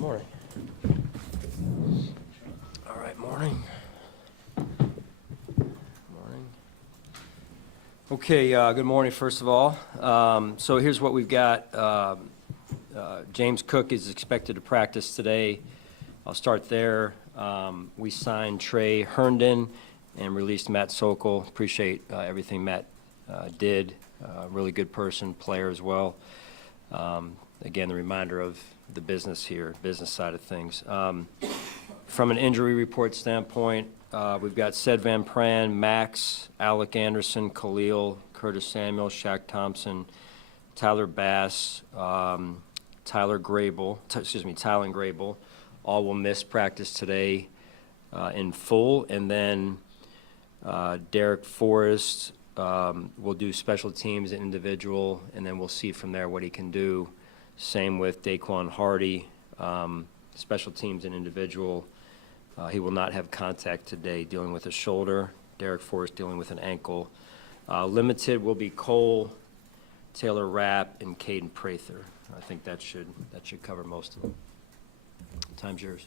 Morning. All right, morning. Morning. Okay, good morning, first of all. So here's what we've got. James Cook is expected to practice today. I'll start there. We signed Trey Herndon and released Matt Sokol. Appreciate everything Matt did. Really good person, player as well. Again, the reminder of the business here, business side of things. From an injury report standpoint, we've got Sed Van Pran, Max, Alec Anderson, Khalil, Curtis Samuel, Shaq Thompson, Tyler Bass, Tyler Grable, all will miss practice today in full. And then Derek Forrest will do special teams and individual, and then we'll see from there what he can do. Same with Daquan Hardy, special teams and individual. He will not have contact today, dealing with a shoulder. Derek Forrest dealing with an ankle. Limited will be Cole, Taylor Rapp, and Caden Prather. I think that should cover most of them. Time's yours.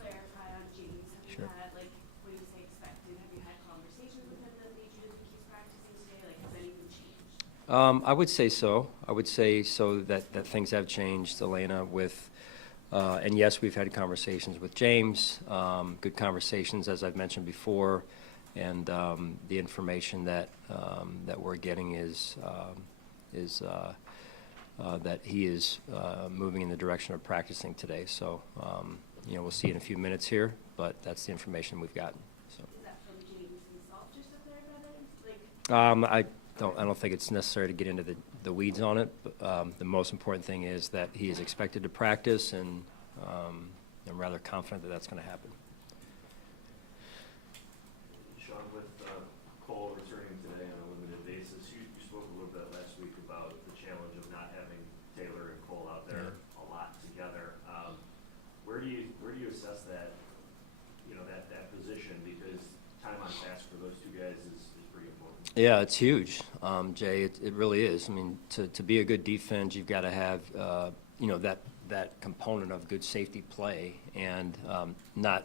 Clarify on James. Have you had, like, what do you say expected? Have you had conversations with him that lead you to think he's practicing today? Like, has anything changed? I would say so. I would say so that things have changed, Elena, with, and yes, we've had conversations with James, good conversations, as I've mentioned before, and the information that we're getting is that he is moving in the direction of practicing today. So, we'll see in a few minutes here, but that's the information we've gotten. So. Is that from James himself, just to clarify that? I don't think it's necessary to get into the weeds on it, but the most important thing is that he is expected to practice, and I'm rather confident that that's going to happen. Sean, with Cole returning today on a limited basis, you spoke a little bit last week about the challenge of not having Taylor and Cole out there a lot together. Where do you assess that, that position, because time on task for those two guys is pretty important? Yeah, it's huge, Jay. It really is. I mean, to be a good defense, you've got to have that component of good safety play, and not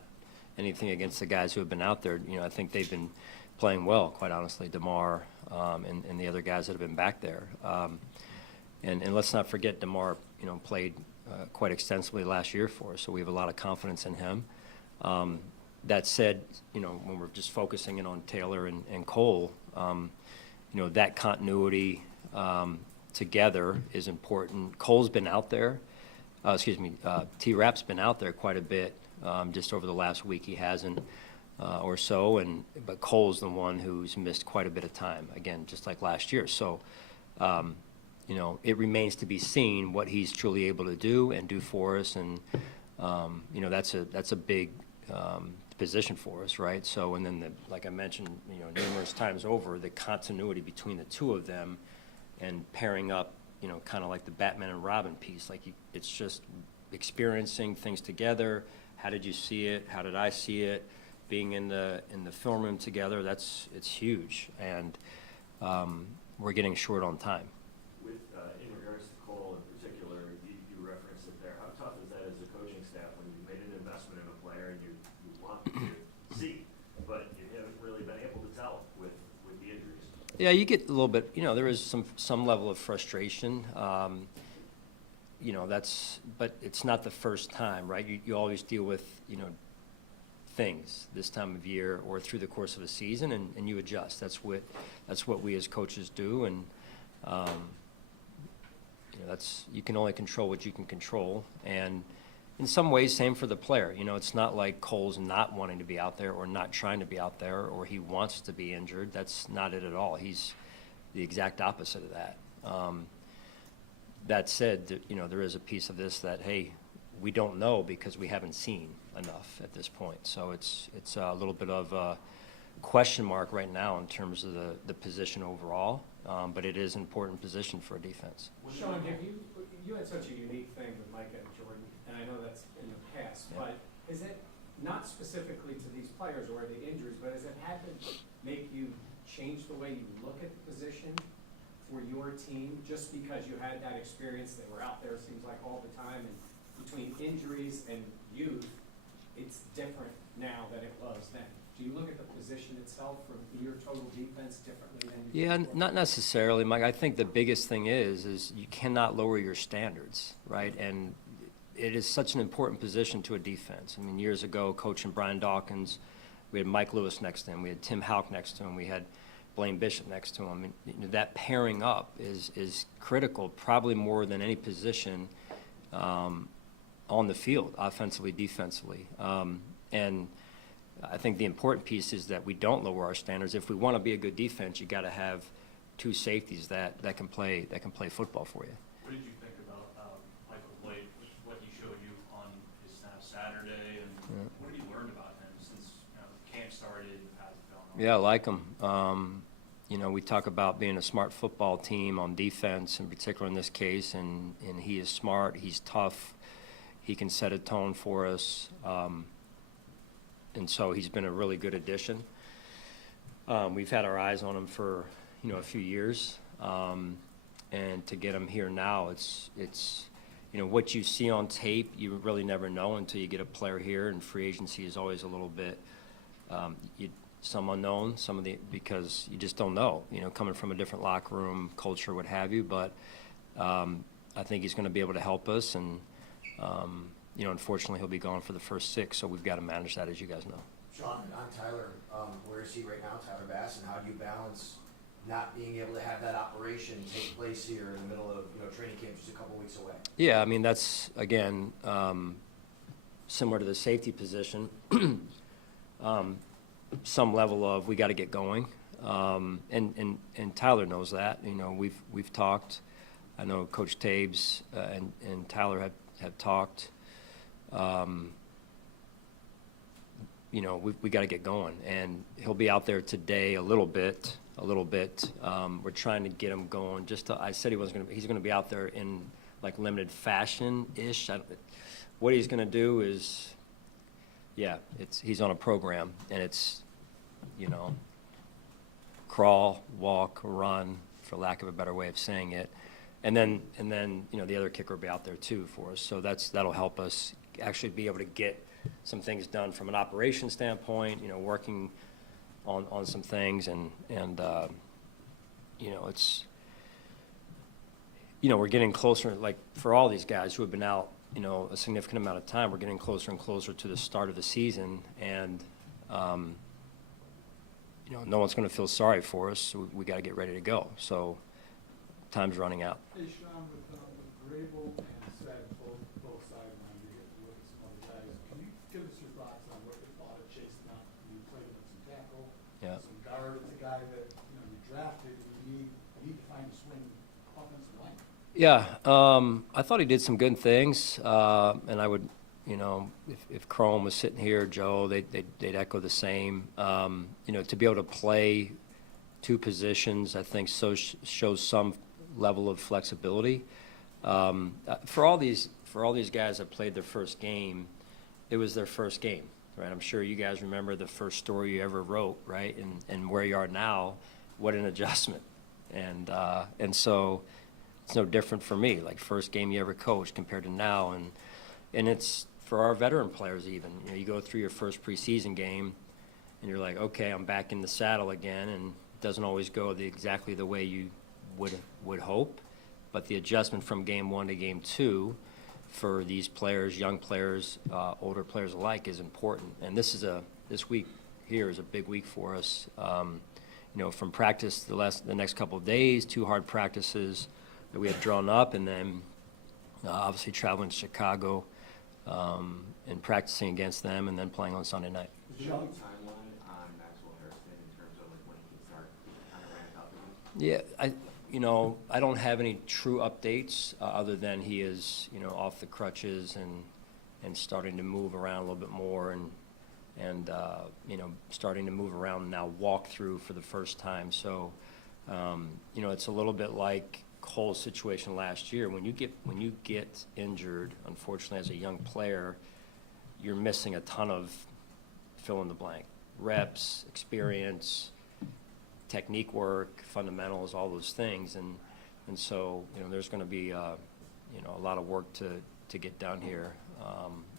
anything against the guys who have been out there. I think they've been playing well, quite honestly, DeMar and the other guys that have been back there. And let's not forget DeMar, played quite extensively last year for us, so we have a lot of confidence in him. That said, when we're just focusing in on Taylor and Cole, that continuity together is important. Cole's been out there. T-Rap's been out there quite a bit. Just over the last week he hasn't or so, but Cole's the one who's missed quite a bit of time, again, just like last year. So, it remains to be seen what he's truly able to do and do for us, and that's a big position for us, right? So, and then like I mentioned, numerous times over, the continuity between the two of them and pairing up, kind of like the Batman and Robin piece, like it's just experiencing things together. How did you see it? How did I see it? Being in the film room together, it's huge, and we're getting short on time. With in regards to Cole in particular, you referenced it there. How tough is that as a coaching staff when you made an investment in a player and you want to see, but you haven't really been able to tell with the injuries? Yeah, you get a little bit. There is some level of frustration. But it's not the first time, right? You always deal with, things this time of year or through the course of a season, and you adjust. That's what we as coaches do, and you can only control what you can control. And in some ways, same for the player. It's not like Cole's not wanting to be out there or not trying to be out there or he wants to be injured. That's not it at all. He's the exact opposite of that. That said, there is a piece of this that, hey, we don't know because we haven't seen enough at this point. So it's a little bit of a question mark right now in terms of the position overall, but it is an important position for a defense. Sean, you had such a unique thing with Micah and Jordan, and I know that's in the past, but is it not specifically to these players or the injuries, but has it had to make you change the way you look at the position for your team just because you had that experience? They were out there, it seems like, all the time, and between injuries and youth, it's different now than it was then. Do you look at the position itself from your total defense differently than you Yeah, did before? not necessarily, Mike. I think the biggest thing is you cannot lower your standards, right? And it is such an important position to a defense. I mean, years ago, coaching Brian Dawkins, we had Mike Lewis next to him, we had Tim Houck next to him, we had Blaine Bishop next to him. And you know, that pairing up is critical, probably more than any position on the field, offensively, defensively. And I think the important piece is that we don't lower our standards. If we want to be a good defense, you got to have two safeties that can play football for you. What did you think about Michael Blake, what he showed you on his snap Saturday, and what have you learned about him since camp started and the pads have gone on? Yeah, I like him. You know, we talk about being a smart football team on defense, in particular in this case, and he is smart. He's tough. He can set a tone for us. And so he's been a really good addition. We've had our eyes on him for, a few years. And to get him here now, it's what you see on tape, you really never know until you get a player here, and free agency is always a little bit, some unknown, because you just don't know, coming from a different locker room, culture, what have you. But I think he's going to be able to help us, and unfortunately, he'll be gone for the first 6, so we've got to manage that, as you guys know. Sean, on Tyler, where is he right now, Tyler Bass, and how do you balance not being able to have that operation take place here in the middle of training camp just a couple weeks away? Yeah, I mean, that's, again, similar to the safety position. Some level of we got to get going, and Tyler knows that. We've talked. I know Coach Tabes and Tyler have talked. We got to get going, and he'll be out there today a little bit. We're trying to get him going. I said he's going to be out there in like limited fashion-ish. What he's going to do is, he's on a program, and it's, crawl, walk, run, for lack of a better way of saying it. And then the other kicker will be out there too for us. So that'll help us actually be able to get some things done from an operation standpoint. Working on some things, and it's we're getting closer. Like for all these guys who have been out a significant amount of time, we're getting closer and closer to the start of the season, and no one's going to feel sorry for us. So we got to get ready to go. So. Time's running out. Hey, Sean, with Grable and Sack both sidelines, you get to look at some other guys. Can you give us your thoughts on what you thought of Chase Knox? You played him at some tackle, some guard. It's a guy that you drafted. You need to find a swing offensive line. Yeah, I thought he did some good things, and I would, if Chrome was sitting here, Joe, they'd echo the same. To be able to play two positions, I think shows some level of flexibility. For all these guys that played their first game, it was their first game, right? I'm sure you guys remember the first story you ever wrote, right? And where you are now, what an adjustment. And so it's no different for me, like first game you ever coached compared to now. And it's for our veteran players even. You go through your first preseason game and you're like, okay, I'm back in the saddle again, and it doesn't always go exactly the way you would hope, but the adjustment from game 1 to game 2 for these players, young players, older players alike, is important. And this week here is a big week for us. From practice the next couple of days, 2 hard practices that we had drawn up, and then obviously traveling to Chicago and practicing against them, and then playing on Sunday night. Is there any timeline on Maxwell Harrison in terms of when he can start kind of ramping up again? Yeah, I don't have any true updates other than he is, off the crutches and starting to move around a little bit more, and starting to move around now, walk through for the first time. So, it's a little bit like Cole's situation last year. When you get injured, unfortunately, as a young player, you're missing a ton of fill in the blank reps, experience, technique work, fundamentals, all those things, and so there's going to be a lot of work to to get down here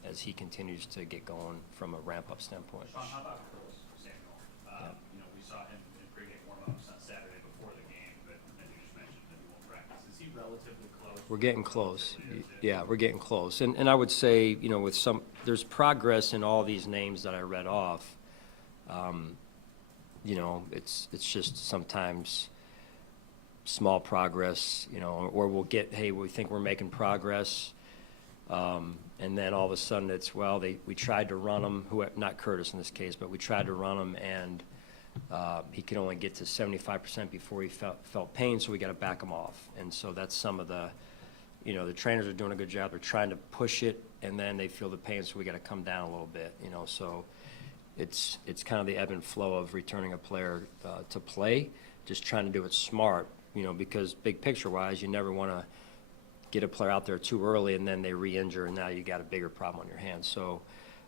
as he continues to get going from a ramp-up standpoint. Sean, how about Curtis Samuel? You know, we saw him in pregame warm-ups on Saturday before the game, but then you just mentioned that he won't practice. Is he relatively close? We're getting close. Relatively, is it? Yeah, we're getting close. And I would say, you know, with there's progress in all these names that I read off. You know, it's just sometimes small progress, you know, or we'll get, hey, we think we're making progress. And then all of a sudden it's, well, we tried to run him, not Curtis in this case, but we tried to run him, and he could only get to 75% before he felt pain, so we got to back him off. And so that's some of the, you know, the trainers are doing a good job. They're trying to push it, and then they feel the pain, so we got to come down a little bit, you know. So it's kind of the ebb and flow of returning a player to play, just trying to do it smart, you know, because big picture-wise, you never want to get a player out there too early and then they re-injure, and now you got a bigger problem on your hands. So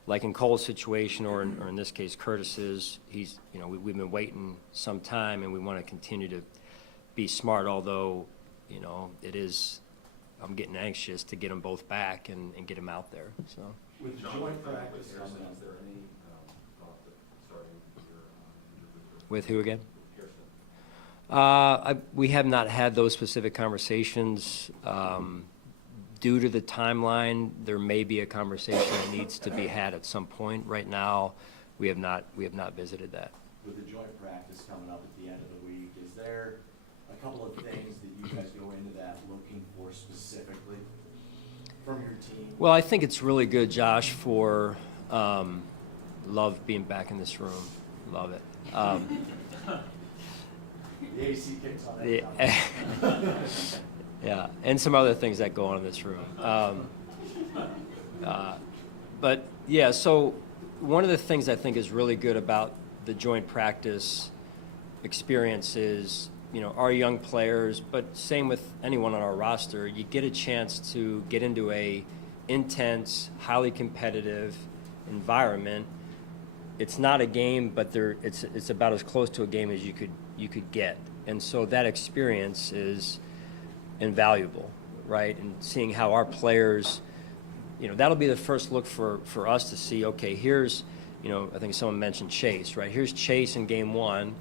like in Cole's situation, or in this case Curtis's, he's, you know, we've been waiting some time, and we want to continue to be smart, although, you know, I'm getting anxious to get them both back and get them out there. So With joint practice coming up, is there any thought that starting your with who again? Pearson? We have not had those specific conversations. Due to the timeline, there may be a conversation that needs to be had at some point. Right now, we have not visited that. With the joint practice coming up at the end of the week, is there a couple of things that you guys go into that looking for specifically from your team? Well, I think it's really good, Josh, for love being back in this room. Love it. The AC kicks on The- that. Yeah, and some other things that go on in this room. But yeah, so one of the things I think is really good about the joint practice experience is, you know, our young players, but same with anyone on our roster, you get a chance to get into a intense, highly competitive environment. It's not a game, but it's about as close to a game as you could get. And so that experience is invaluable, right? And seeing how our players, you know, that'll be the first look for us to see, okay, here's, you know, I think someone mentioned Chase, right? Here's Chase in game one.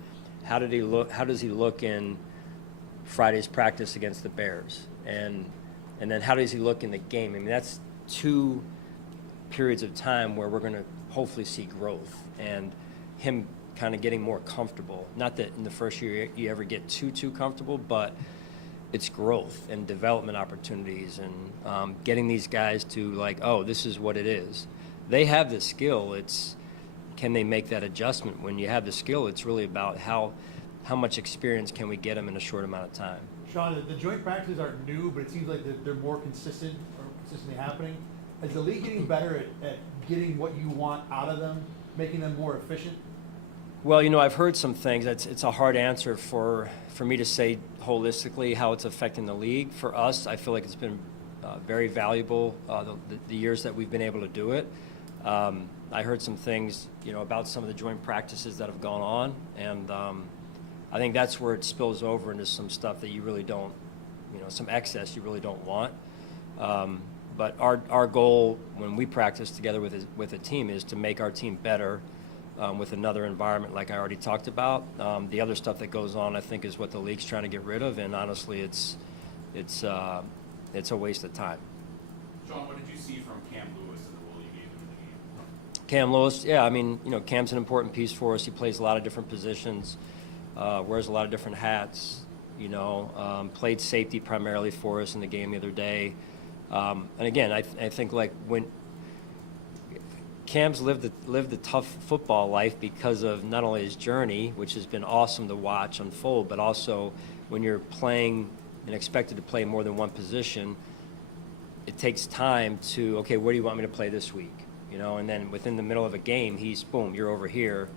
How does he look in Friday's practice against the Bears? And then how does he look in the game? I mean, that's 2 periods of time where we're going to hopefully see growth and him kind of getting more comfortable. Not that in the first year you ever get too comfortable, but it's growth and development opportunities, and getting these guys to like, oh, this is what it is. They have the skill. It's, can they make that adjustment? When you have the skill, it's really about how much experience can we get them in a short amount of time. Sean, the joint practices aren't new, but it seems like they're more consistent or consistently happening. Is the league getting better at getting what you want out of them, making them more efficient? Well, you know, I've heard some things. It's a hard answer for me to say holistically how it's affecting the league. For us, I feel like it's been very valuable the years that we've been able to do it. I heard some things, you know, about some of the joint practices that have gone on, and I think that's where it spills over into some stuff that you really don't, you know, some excess you really don't want. But our goal when we practice together with a team is to make our team better with another environment like I already talked about. The other stuff that goes on, I think, is what the league's trying to get rid of, and honestly, it's a waste of time. Sean, what did you see from Cam Lewis and the role you gave him in the game? Cam Lewis, yeah, I mean, you know, Cam's an important piece for us. He plays a lot of different positions, wears a lot of different hats, you know, played safety primarily for us in the game the other day. And again, I think like when Cam's lived a tough football life because of not only his journey, which has been awesome to watch unfold, but also when you're playing and expected to play more than one position, it takes time to, okay, where do you want me to play this week? You know, and then within the middle of a game, he's, boom, you're over here.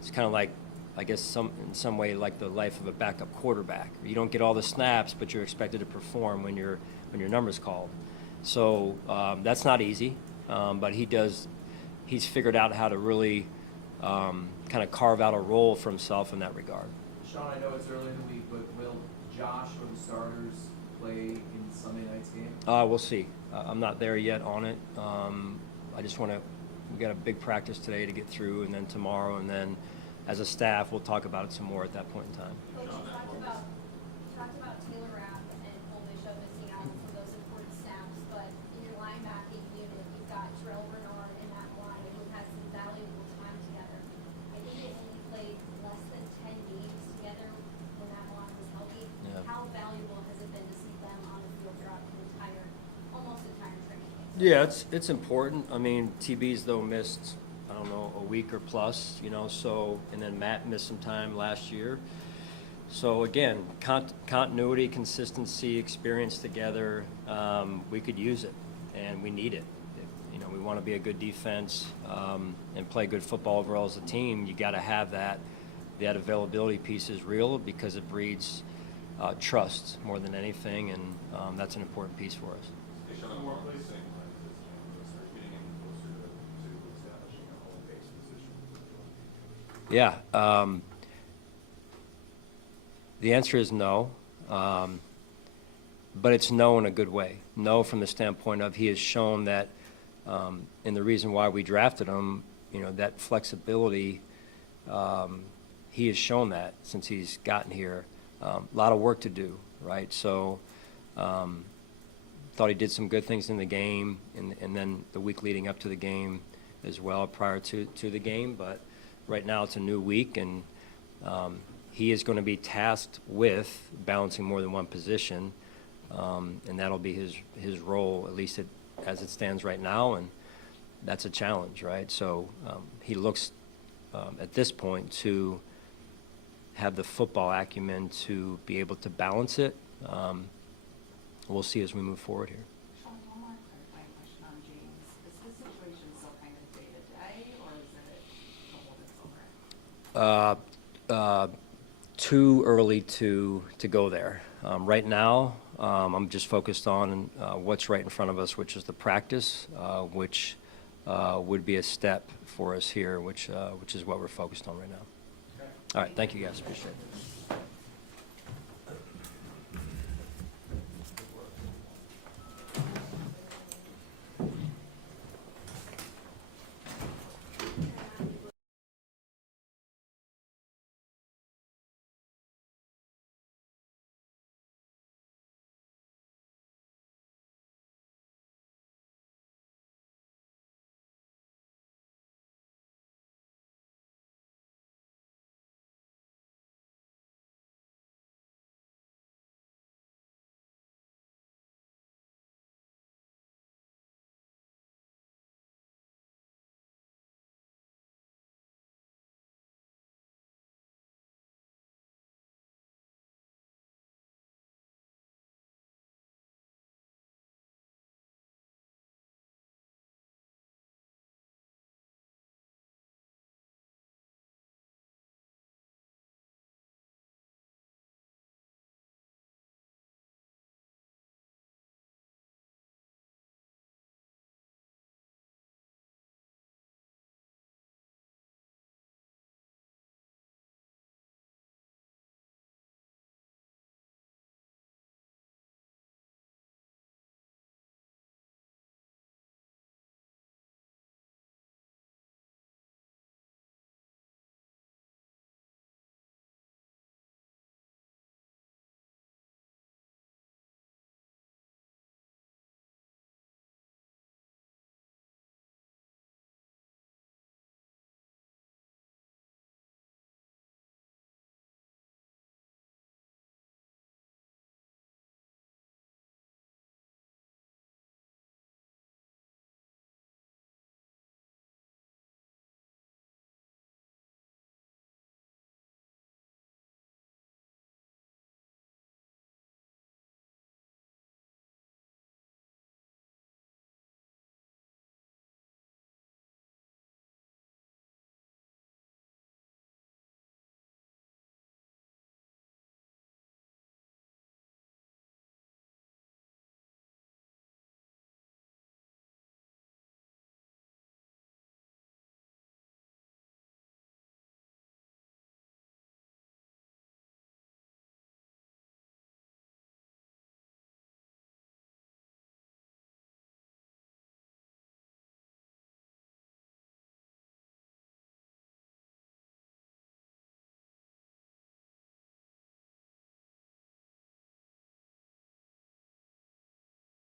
It's kind of like, I guess in some way like the life of a backup quarterback. You don't get all the snaps, but you're expected to perform when your number's called. So that's not easy, but he's figured out how to really kind of carve out a role for himself in that regard. Sean, I know it's early in the week, but will Josh or the starters play in Sunday night's game? We'll see. I'm not there yet on it. I just want to, we got a big practice today to get through, and then tomorrow, and then as a staff, we'll talk about it some more at that point in time. Coach, you talked about Taylor Rapp and Cole Bishop missing out on some of those important snaps, but in your linebacking unit, you've got Terrell Bernard and Matt Maloney, who had some valuable time together. I think they only played less than 10 games together when Matt Maloney was healthy. Yeah. How valuable has it been to see them on the field throughout the almost entire training camp? Yeah, it's important. I mean, TB's though missed, I don't know, a week or plus, you know, so, and then Matt missed some time last year. So again, continuity, consistency, experience together, we could use it, and we need it. You know, we want to be a good defense and play good football overall as a team. You got to have that. That availability piece is real because it breeds trust more than anything, and that's an important piece for us. Hey, Sean, more placing lines as you start getting in closer to establishing a home base position. Yeah. The answer is no, but it's no in a good way. No from the standpoint of he has shown that, and the reason why we drafted him, you know, that flexibility, he has shown that since he's gotten here. A lot of work to do, right? So thought he did some good things in the game, and then the week leading up to the game as well prior to the game. But right now it's a new week, and he is going to be tasked with balancing more than one position, and that'll be his role, at least as it stands right now, and that's a challenge, right? So he looks at this point to have the football acumen to be able to balance it. We'll see as we move forward here. Sean, one more clarifying question on James. Is his situation still kind of day-to-day, or is it a hold that's over? Too early to go there. Right now, I'm just focused on what's right in front of us, which is the practice, which would be a step for us here, which is what we're focused on right now. All right, thank you guys, appreciate it.